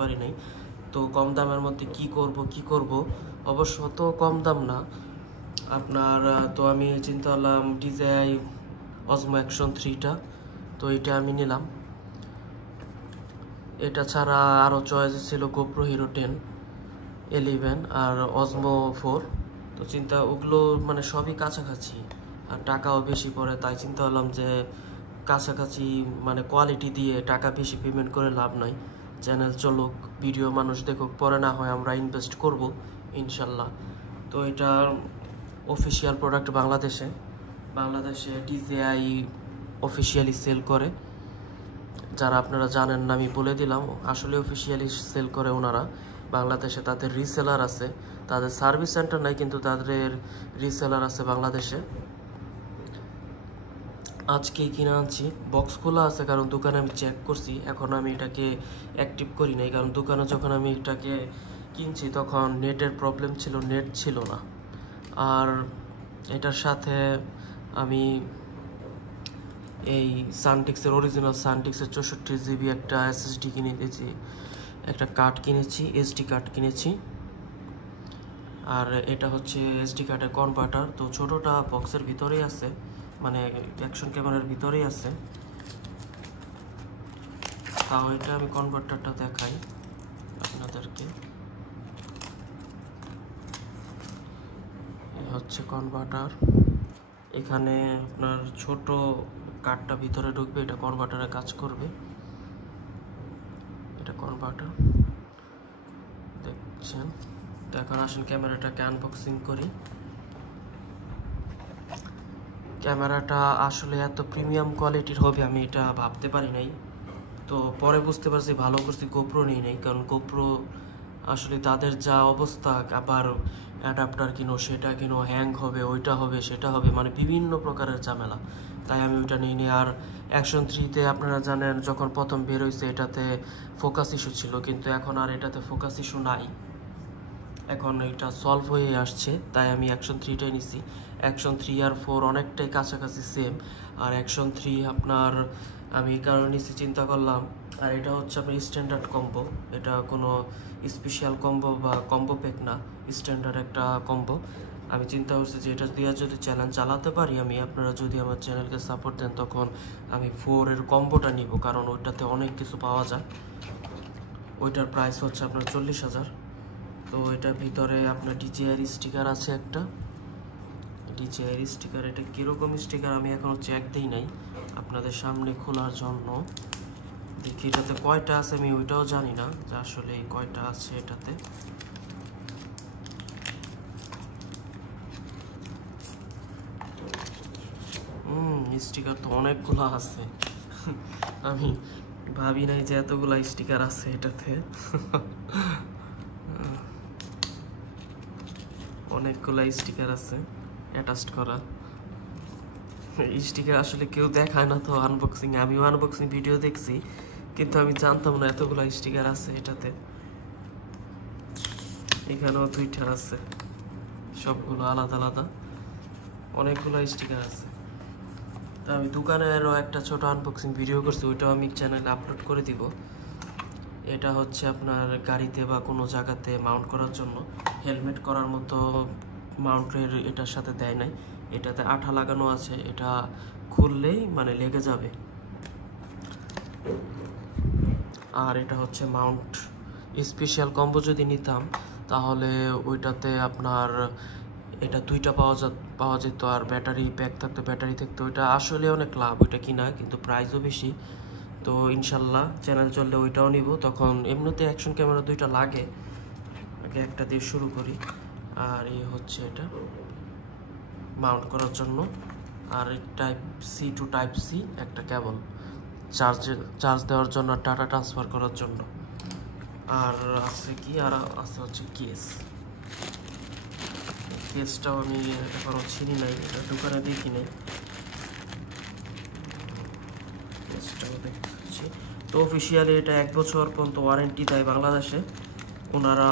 পারি নাই। তো কম দামের মধ্যে কি করব অবশ্য তো কম দাম না আপনার। তো আমি চিন্তা করলাম DJI Osmo Action 3টা, তো এটা আমি নিলাম। এটা ছাড়া আরও চয়েস ছিল GoPro Hero 10, 11 আর Osmo 4। তো চিন্তা ওগুলো মানে সবই কাছাকাছি আর টাকাও বেশি পড়ে, তাই চিন্তা করলাম যে কাছাকাছি মানে কোয়ালিটি দিয়ে টাকা বেশি পেমেন্ট করে লাভ নাই। চ্যানেল চলুক, ভিডিও মানুষ দেখুক, পরে না হয় আমরা ইনভেস্ট করব ইনশাল্লাহ। তো এটা অফিসিয়াল প্রোডাক্ট বাংলাদেশে DJI অফিসিয়ালি সেল করে। যারা আপনারা জানেন না আমি বলে দিলাম, আসলে অফিসিয়ালি সেল করে ওনারা বাংলাদেশে। তাদের রিসেলার আছে, তাদের সার্ভিস সেন্টার নাই কিন্তু তাদের রিসেলার আছে বাংলাদেশে। আজকে কিনে আনছি, বক্স খোলা আছে কারণ দোকানে আমি চেক করছি। এখন আমি এটাকে অ্যাক্টিভ করি নাই কারণ দোকানে যখন আমি এটাকে কিনছি তখন নেটের প্রবলেম ছিল, নেট ছিল না। আর এটার সাথে আমি এই সানটিক্সের অরিজিনাল সানটিক্সের 64GB একটা SSD কিনে দিয়েছি, একটা কার্ড কিনেছি, SD কার্ড কিনেছি। আর এটা হচ্ছে SD কার্ডের কনভার্টার। তো ছোটোটা বক্সের ভিতরেই আছে, মানে অ্যাকশন ক্যামেরার ভিতরেই আছে। তাও এটা আমি কনভার্টারটা দেখাই আপনাদেরকে। হচ্ছে কনভার্টার, এখানে আপনার ছোট কার্ডটা ভিতরে ঢুকবে, এটা কনভার্টারে কাজ করবে। এটা কনভার্টার দেখছেন। তো এখন আসেন ক্যামেরাটাকে আনবক্সিং করি। ক্যামেরাটা আসলে এত প্রিমিয়াম কোয়ালিটির হবে আমি এটা ভাবতে পারি নাই। তো পরে বুঝতে পারছি ভালো করছি GoPro নিই নাই, কারণ GoPro আসলে তাদের যা অবস্থা, আবার অ্যাডাপ্টার কিনো, সেটা কিনো, হ্যাং হবে, ওইটা হবে, সেটা হবে, মানে বিভিন্ন প্রকারের ঝামেলা, তাই আমি ওইটা নিই নি। আর Action 3তে আপনারা জানেন যখন প্রথম বের হয়েছে এটাতে ফোকাস ইস্যু ছিল, কিন্তু এখন আর এটাতে ফোকাস ইস্যু নাই, এখন এটা সলভ হয়ে আসছে, তাই আমি Action 3টাই নিছি। Action 3 আর 4 অনেকটাই কাছাকাছি সেম। আর Action 3 আপনার আমি কারণ নিচ্ছি চিন্তা করলাম, আর এটা হচ্ছে আপনার স্ট্যান্ডার্ড কম্বো, এটা কোনো স্পেশাল কম্বো বা কম্বো প্যাক না, স্ট্যান্ডার্ড একটা কম্বো। আমি চিন্তা করছি যে এটা দিয়ে যদি চ্যালেঞ্জ চালাতে পারি আমি, আপনারা যদি আমার চ্যানেলকে সাপোর্ট দেন, তখন আমি 4-এর কম্বোটা নিব, কারণ ওইটাতে অনেক কিছু পাওয়া যায়। ওইটার প্রাইস হচ্ছে আপনার 40,000। তো এটার ভিতরে আপনার DJI স্টিকার আছে একটা, DJI স্টিকার। এটা কীরকম স্টিকার আমি এখনও চেক দিই নাই, আপনাদের সামনে খোলার জন্য দেখি এটাতে কয়টা আছে, আমি ওইটাও জানি না যে আসলে কয়টা আছে এটাতে। স্টিকার তো অনেকগুলো আছে, আমি ভাবি নাই যে এতগুলা স্টিকার আছে এটাতে। অনেকগুলা স্টিকার আছে অ্যাটাচড করা। স্টিকার আসলে কেউ দেখায় না তো আনবক্সিং, আমিও আনবক্সিং ভিডিও দেখছি কিন্তু আমি জানতাম না এতগুলো স্টিকার আছে এটাতে। এখানেও 2টা আছে, সবগুলো আলাদা আলাদা, অনেকগুলো স্টিকার আছে। তো আমি দোকানেরও একটা ছোট আনবক্সিং ভিডিও করছি, ওইটাও আমি চ্যানেলে আপলোড করে দিব। এটা হচ্ছে আপনার গাড়িতে বা কোনো জায়গাতে মাউন্ট করার জন্য, হেলমেট করার মতো মাউন্টের এটার সাথে দেয় নাই, এটাতে আঠা লাগানো আছে, এটা খুললেই মানে লেগে যাবে। আর এটা হচ্ছে মাউন্ট। স্পেশাল কম্বো যদি নিতাম তাহলে ওইটাতে আপনার এটা 2টা পাওয়া যেত, আর ব্যাটারি প্যাক থাকতো, ব্যাটারি থাকতো। ওইটা আসলে অনেক লাভ ওইটা কিনা, কিন্তু প্রাইসও বেশি। তো ইনশাল্লাহ চ্যানেল চললে ওইটাও নিব। তখন এমনিতে অ্যাকশন ক্যামেরা 2টা লাগে, আগে একটা দিয়ে শুরু করি। আর এই হচ্ছে এটা মাউন্ট করার জন্য, আর Type-C to Type-C একটা কেবল, চার্জ দেওয়ার জন্য, ডাটা ট্রান্সফার করার জন্য। আর আছে কি, আর আছে হচ্ছে কেসটাও আমি এখনও চিনি নাই, এটা দোকানে দেখি নাই, কেসটাও দেখছি। তো অফিসিয়ালি এটা 1 বছর পর্যন্ত ওয়ারেন্টি দেয় বাংলাদেশে ওনারা।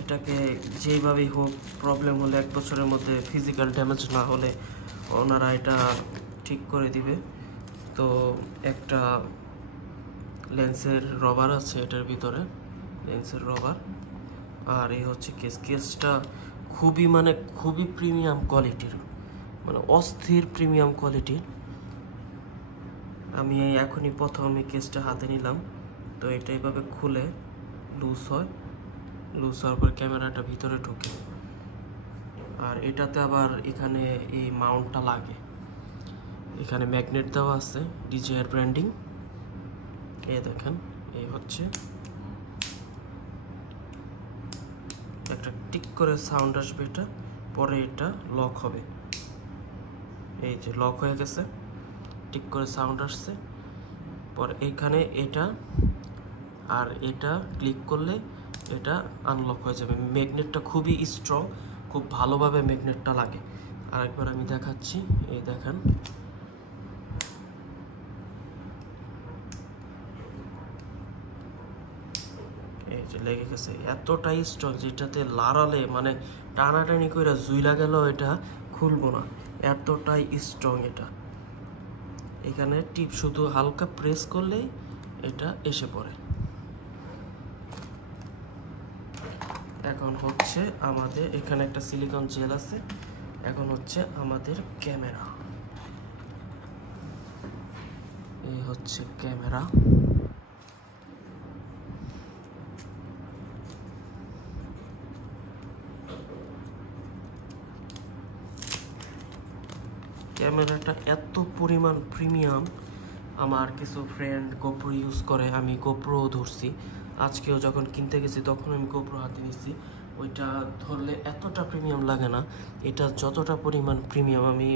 এটাকে যেইভাবেই হোক প্রবলেম হলে 1 বছরের মধ্যে ফিজিক্যাল ড্যামেজ না হলে ওনারা এটা ঠিক করে দিবে। তো একটা লেন্সের রবার আছে এটার ভিতরে, লেন্সের রবার। আর এই হচ্ছে কেসটা খুবই প্রিমিয়াম কোয়ালিটির, মানে অস্থির প্রিমিয়াম কোয়ালিটির। আমি এখনই প্রথমে কেসটা হাতে নিলাম। তো এটা এইভাবে খুলে লুজ হওয়ার পর ক্যামেরাটা ভিতরে ঢুকে। আর এটাতে আবার এখানে এই মাউন্টটা লাগে, এখানে ম্যাগনেট দেওয়া আছে, DJI ব্র্যান্ডিং। এই দেখেন, এই হচ্ছে একটা টিক করে সাউন্ড আসবে, এটা পরে এটা লক হবে। এই যে লক হয়ে গেছে, টিক করে সাউন্ড আসছে। পরে এইখানে এটা আর এটা ক্লিক করলে এটা আনলক হয়ে যাবে। ম্যাগনেটটা খুবই স্ট্রং, খুব ভালোভাবে ম্যাগনেটটা লাগে। আরেকবার আমি দেখাচ্ছি, এই দেখেন। এই যে লেগে গেছে, এতটাই স্ট্রং যেটাতে লাড়ালে মানে টানাটানি করে জুইলা গেল এটা খুলবো না, এতটাই স্ট্রং এটা। এখানে টিপ শুধু হালকা প্রেস করলেই এটা এসে পড়ে। এখন হচ্ছে আমাদের এখানে একটা সিলিকন জেল আছে। এখন হচ্ছে আমাদের ক্যামেরা, এই হচ্ছে ক্যামেরা। ক্যামেরাটা এত পরিমাণ প্রিমিয়াম, আমার কিছু ফ্রেন্ড গোপ্রো ইউজ করে, আমি গোপ্রো ধরছি। আজকেও যখন কিনতে গেছি তখন আমি গোপ্রো হাতে নিয়েছি। ওইটা ধরলে এতটা প্রিমিয়াম লাগে না, এটা যতটা পরিমাণ প্রিমিয়াম। আমি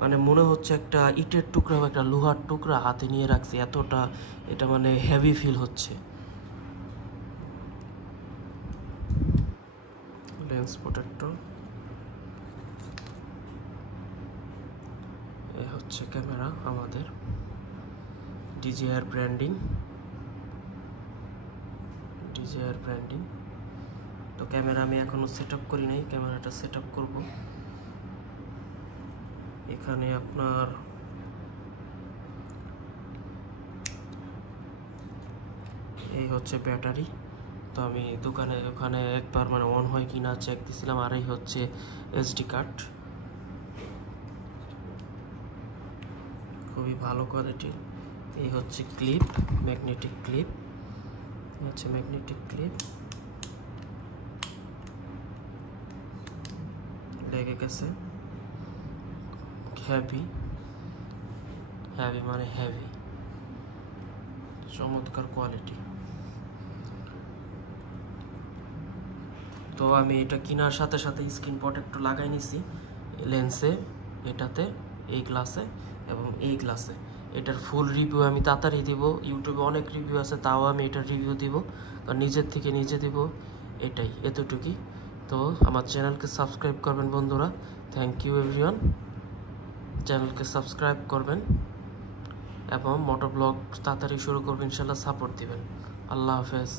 মানে মনে হচ্ছে একটা ইটের টুকরা বা একটা লোহার টুকরা হাতে নিয়ে রাখছি, এতটা এটা মানে হেভি ফিল হচ্ছে। লেন্স প্রোটেক্টর, এই হচ্ছে ক্যামেরা আমাদের, DJI ব্র্যান্ডিং। তো ক্যামেরা আমি এখনো সেট আপ করি নাই, ক্যামেরাটা সেট আপ করবো। এখানে আপনার এই হচ্ছে ব্যাটারি। তো আমি ওখানে একবার মানে অন হয় কিনা চেক দিছিলাম। আর এই হচ্ছে SD কার্ড, খুবই ভালো কোয়ালিটির। এই হচ্ছে ক্লিপ, ম্যাগনেটিক ক্লিপ, লেগে গেছে। হেভি মানে হেভি, চমৎকার কোয়ালিটি। তো আমি এটা কেনার সাথে সাথে স্ক্রিন প্রোটেক্টর লাগাই নিছি লেন্সে, এটাতে, এই গ্লাসে এবং এই গ্লাসে। এটার ফুল রিভিউ আমি তাড়াতাড়ি দিব, ইউটিউবে অনেক রিভিউ আছে, তাও আমি এটার রিভিউ দিব, কারণ নিজের থেকে নিজে দিব, এতটুকুই। তো আমার চ্যানেলকে সাবস্ক্রাইব করবেন বন্ধুরা। থ্যাংক ইউ এভরিওয়ান, চ্যানেলকে সাবস্ক্রাইব করবেন এবং মোটর ব্লগ তাড়াতাড়ি শুরু করবেন, ইনশাল্লাহ সাপোর্ট দিবেন। আল্লাহ হাফেজ।